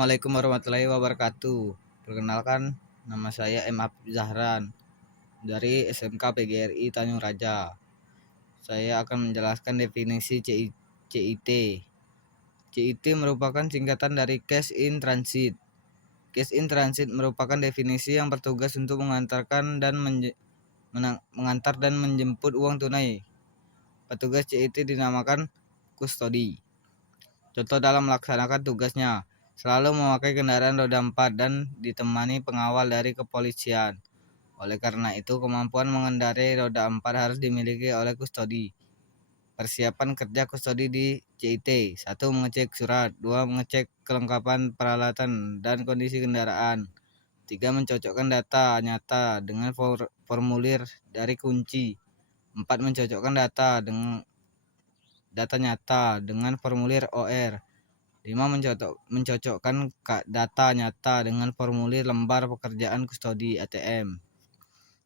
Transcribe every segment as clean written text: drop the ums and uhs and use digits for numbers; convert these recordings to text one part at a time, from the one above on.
Assalamualaikum warahmatullahi wabarakatuh. Perkenalkan, nama saya M. Afif Zahran dari SMK PGRI Tanjung Raja. Saya akan menjelaskan definisi CIT. CIT merupakan singkatan dari Cash in Transit. Cash in Transit merupakan definisi yang bertugas untuk mengantarkan dan mengantar dan menjemput uang tunai. Petugas CIT dinamakan kustodi. Contoh dalam melaksanakan tugasnya, selalu memakai kendaraan roda 4 dan ditemani pengawal dari kepolisian. Oleh karena itu, kemampuan mengendarai roda 4 harus dimiliki oleh kustodi. Persiapan kerja kustodi di CIT: 1. Mengecek surat. 2. Mengecek kelengkapan peralatan dan kondisi kendaraan. 3. Mencocokkan data nyata dengan formulir dari kunci. 4. Mencocokkan data nyata dengan formulir OR. 5. Mencocokkan data nyata dengan formulir lembar pekerjaan kustodi ATM.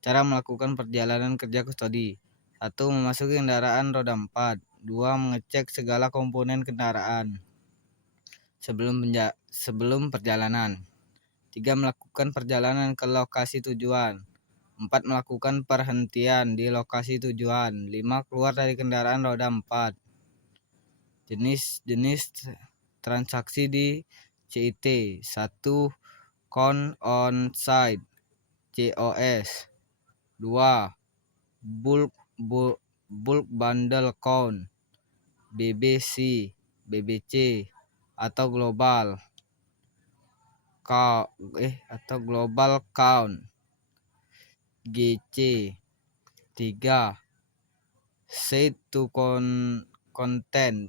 Cara melakukan perjalanan kerja kustodi: 1. Memasuki kendaraan roda 4. 2. Mengecek segala komponen kendaraan sebelum perjalanan. 3. Melakukan perjalanan ke lokasi tujuan. 4. Melakukan perhentian di lokasi tujuan. 5. Keluar dari kendaraan roda 4. Jenis transaksi di CIT: 1. Count on site COS. 2. Bulk bundle count BBC atau global count GC. 3. Set to content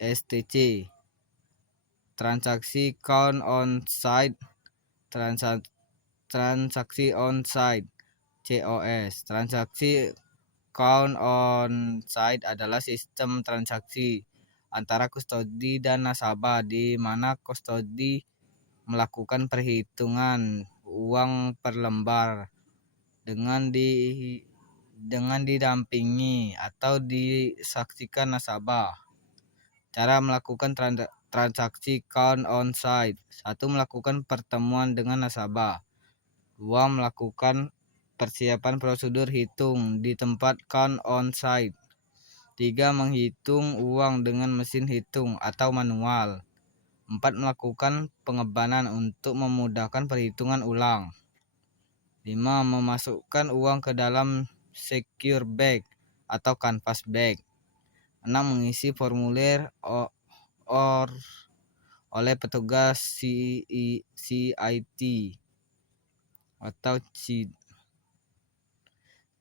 STC. Transaksi count on site transaksi on site COS. Transaksi count on site adalah sistem transaksi antara kustodi dan nasabah di mana kustodi melakukan perhitungan uang per lembar dengan didampingi atau disaksikan nasabah. Cara melakukan transaksi count on site: 1. Melakukan pertemuan dengan nasabah. 2. Melakukan persiapan prosedur hitung di tempat count on site. 3. Menghitung uang dengan mesin hitung atau manual. 4. Melakukan pengebanan untuk memudahkan perhitungan ulang. 5. Memasukkan uang ke dalam secure bag atau canvas bag. 6. Mengisi formulir oleh petugas CIT atau CIT.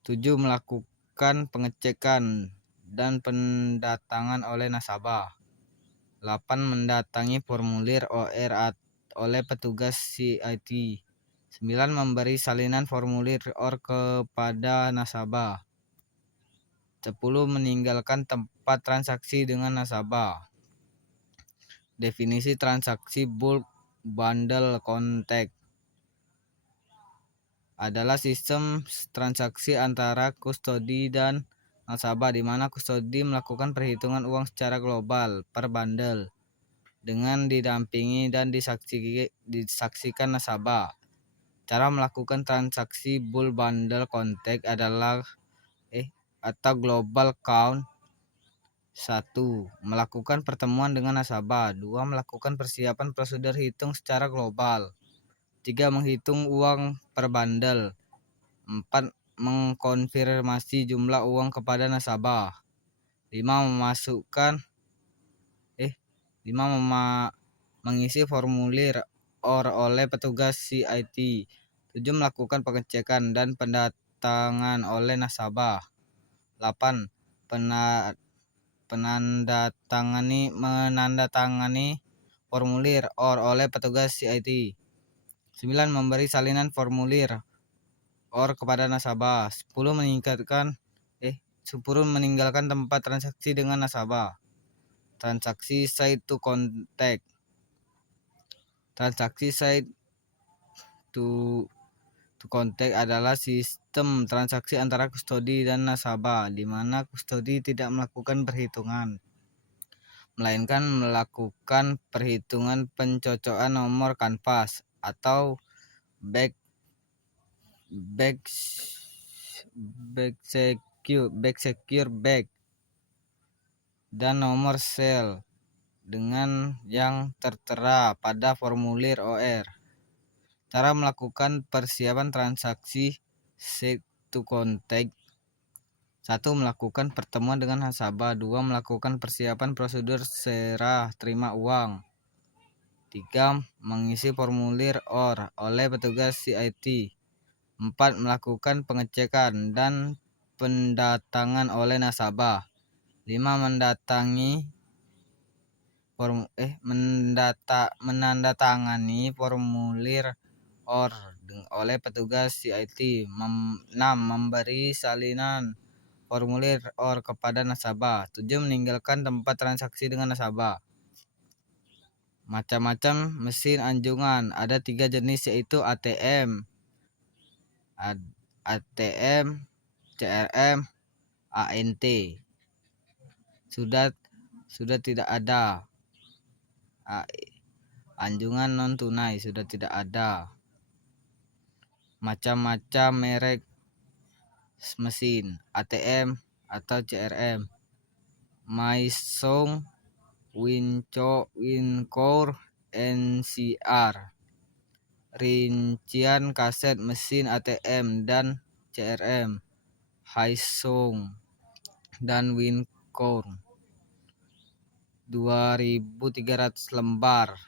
7. Melakukan pengecekan dan pendatangan oleh nasabah. 8. Mendatangi formulir OR oleh petugas CIT. 9. Memberi salinan formulir OR kepada nasabah. 10. Meninggalkan tempat transaksi dengan nasabah. Definisi transaksi bulk bundle contact adalah sistem transaksi antara kustodi dan nasabah di mana kustodi melakukan perhitungan uang secara global per bundle dengan didampingi dan disaksikan nasabah. Cara melakukan transaksi bulk bundle contact adalah atau global count: 1. Melakukan pertemuan dengan nasabah. 2. Melakukan persiapan prosedur hitung secara global. 3. Menghitung uang per bundle. 4. Mengkonfirmasi jumlah uang kepada nasabah. 5. Mengisi formulir OR oleh petugas CIT. 7. Melakukan pengecekan dan pendatangan oleh nasabah. 8. Menandatangani formulir OR oleh petugas CIT. 9. Memberi salinan formulir OR kepada nasabah. 10. Meninggalkan tempat transaksi dengan nasabah. Transaksi site to contact. Transaksi site to contact adalah sistem transaksi antara kustodi dan nasabah di mana kustodi tidak melakukan perhitungan. melainkan melakukan perhitungan pencocokan nomor kanvas atau back back secure back dan nomor sel dengan yang tertera pada formulir OR. Cara melakukan persiapan transaksi set to contact: 1. Melakukan pertemuan dengan nasabah. 2. Melakukan persiapan prosedur serah terima uang. 3. Mengisi formulir OR oleh petugas CIT. 4. Melakukan pengecekan dan pendatangan oleh nasabah. 5. Menandatangani formulir OR oleh petugas CIT. 6. Memberi salinan formulir OR kepada nasabah. 7. Meninggalkan tempat transaksi dengan nasabah. Macam-macam mesin anjungan. Ada 3 jenis, yaitu ATM, CRM, ANT. Sudah tidak ada. Anjungan non tunai sudah tidak ada. Macam-macam merek mesin ATM atau CRM: Maisong, Wincore, NCR. Rincian kaset mesin ATM dan CRM: Haisong dan Wincore. 2.300 lembar,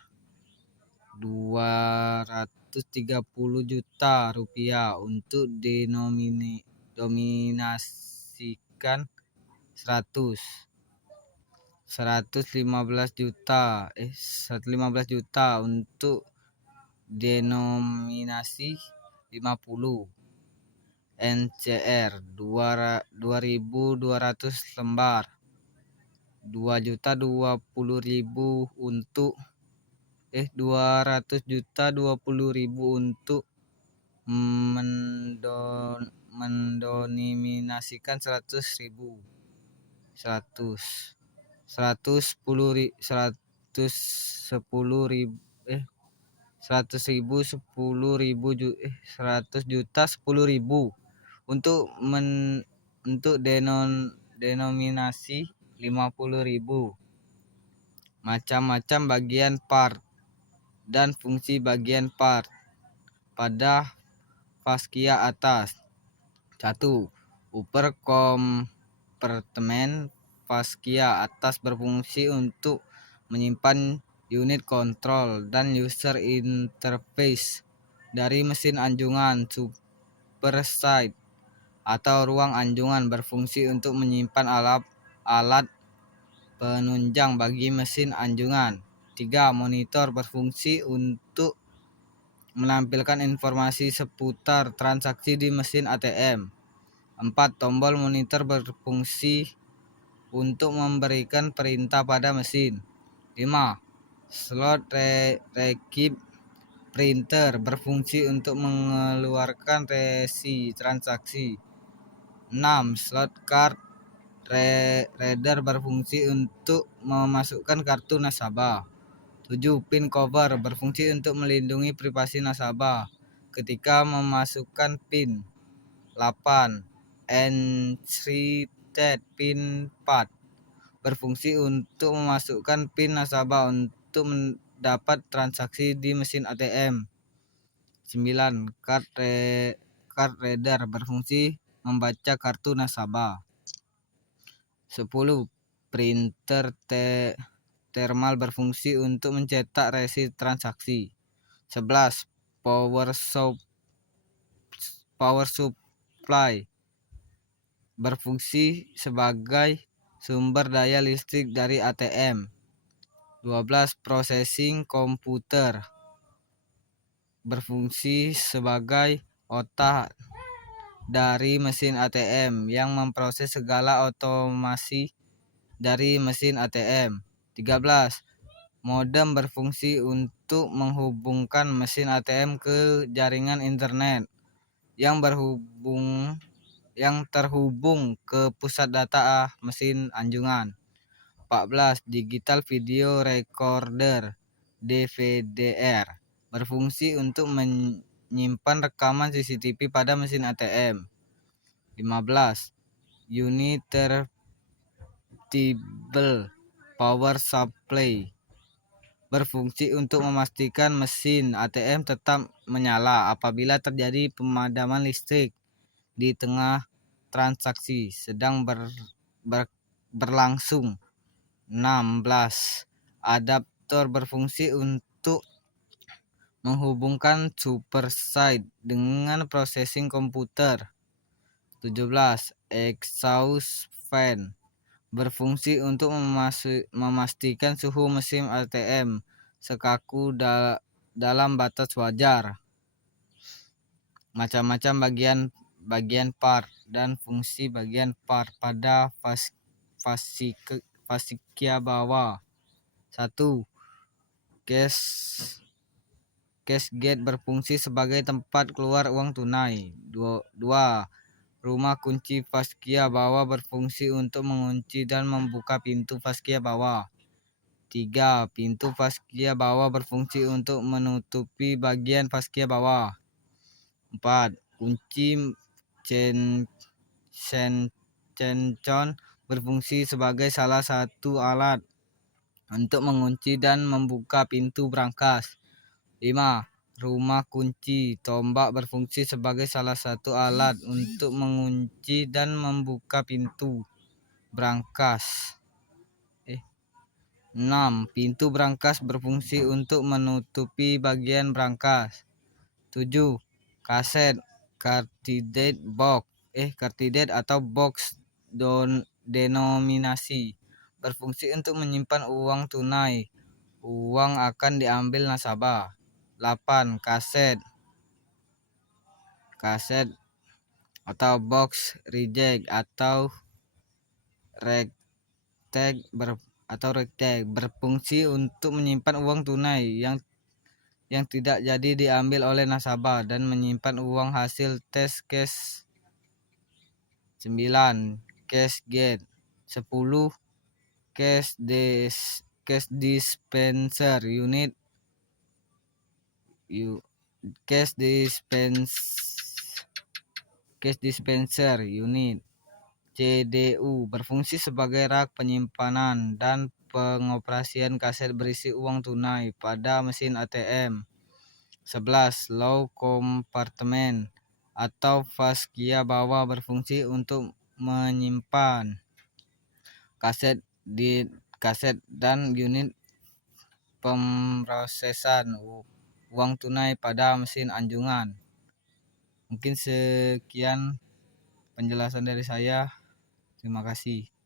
230 juta rupiah. Untuk dominasikan 115 juta untuk denominasi 50. NCR 2.200 lembar, 2.020.000 untuk 200.020.000 untuk mendominasikan 100.000. 100.000 untuk denominasi 50.000. Macam-macam bagian part dan fungsi bagian part pada faskia atas. 1. Upper kompartemen faskia atas berfungsi untuk menyimpan unit kontrol dan user interface dari mesin anjungan. Superside atau ruang anjungan berfungsi untuk menyimpan alat penunjang bagi mesin anjungan. 3. Monitor berfungsi untuk menampilkan informasi seputar transaksi di mesin ATM. 4. Tombol monitor berfungsi untuk memberikan perintah pada mesin. 5. Slot receipt printer berfungsi untuk mengeluarkan resi transaksi. 6. Slot card reader berfungsi untuk memasukkan kartu nasabah. 7. Pin cover berfungsi untuk melindungi privasi nasabah ketika memasukkan PIN. 8. Encrypted PIN pad berfungsi untuk memasukkan PIN nasabah untuk mendapat transaksi di mesin ATM. 9. Card reader berfungsi membaca kartu nasabah. 10. Printer thermal berfungsi untuk mencetak resi transaksi. 11. Power supply berfungsi sebagai sumber daya listrik dari ATM. 12. Processing komputer berfungsi sebagai otak dari mesin ATM yang memproses segala otomasi dari mesin ATM. 13. Modem berfungsi untuk menghubungkan mesin ATM ke jaringan internet yang terhubung ke pusat data mesin anjungan. 14. Digital Video Recorder (DVDR) berfungsi untuk menyimpan rekaman CCTV pada mesin ATM. 15. Uninterruptible Power Supply berfungsi untuk memastikan mesin ATM tetap menyala apabila terjadi pemadaman listrik di tengah transaksi sedang berlangsung. 16. Adaptor berfungsi untuk menghubungkan supersite dengan processing komputer. 17. Exhaust fan berfungsi untuk memastikan suhu mesin ATM sekaku dalam batas wajar. Macam-macam bagian part dan fungsi bagian part pada fascia bawah. 1. Cash gate berfungsi sebagai tempat keluar uang tunai. 2. Rumah kunci fascia bawah berfungsi untuk mengunci dan membuka pintu fascia bawah. 3. Pintu fascia bawah berfungsi untuk menutupi bagian fascia bawah. 4. Kunci Cencon berfungsi sebagai salah satu alat untuk mengunci dan membuka pintu brankas. 5. Rumah kunci tombak berfungsi sebagai salah satu alat untuk mengunci dan membuka pintu brankas. 6. Pintu brankas berfungsi untuk menutupi bagian brankas. 7. Kaset cartridge atau box denominasi berfungsi untuk menyimpan uang tunai. Uang akan diambil nasabah. 8. Kaset atau box reject atau recteg berfungsi untuk menyimpan uang tunai yang tidak jadi diambil oleh nasabah dan menyimpan uang hasil tes cash. 9. Cash gate. 10. Cash dispenser unit CDU berfungsi sebagai rak penyimpanan dan pengoperasian kaset berisi uang tunai pada mesin ATM. 11. Low compartment atau fascia bawah berfungsi untuk menyimpan kaset dan unit pemrosesan uang tunai pada mesin anjungan. Mungkin sekian penjelasan dari saya. Terima kasih.